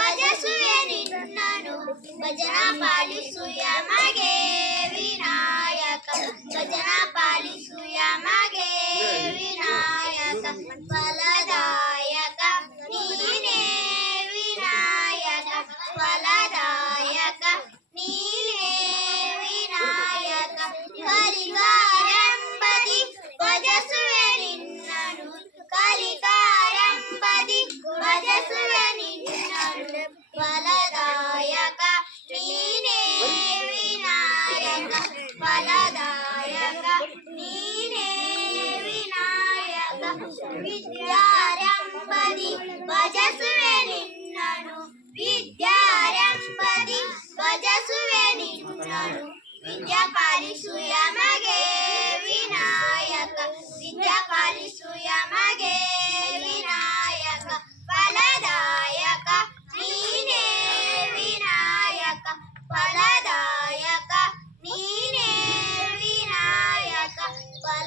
ಭಜಸುವೆ ನಿನ್ನನು ಭಜನಾ ಪಾಲಿಸು ಯಮಗೆ ವಿನಾಯಕ ಭಜನಾ ಪಾಲಿಸು ಯಮಗೆ ವಿನಾಯಕ ಫಲದಾಯಕ ನೀನೇ ವಿನಾಯಕ ಫಲದಾಯಕ ನೀನೇ ವಿನಾಯಕ ಕಲಿಕಾರಂಬದಿ ಭಜಸುವೆ ನಿನ್ನನು ಕಲಿಕಾರಂಬದಿ ಭಜಸುವೆ ನಿನ್ನನು ಫಲದಾಯಕ ನೀನೇ ವಿನಾಯಕ ಫಲದಾಯಕ ನೀನೇ ವಿನಾಯಕ ವಿದ್ಯಾರಂಬದಿ ಭಜಸುವೆ ನಿನ್ನನು ವಿದ್ಯಾರಂಬದಿ ಭಜಸುವೆ ನಿನ್ನನು ವಿದ್ಯಾ ಪಾಲಿಸು ಯಮಗೆ ವಿನಾಯಕ ವಿದ್ಯಾ ಪಾಲಿಸು ಯಮಗೆ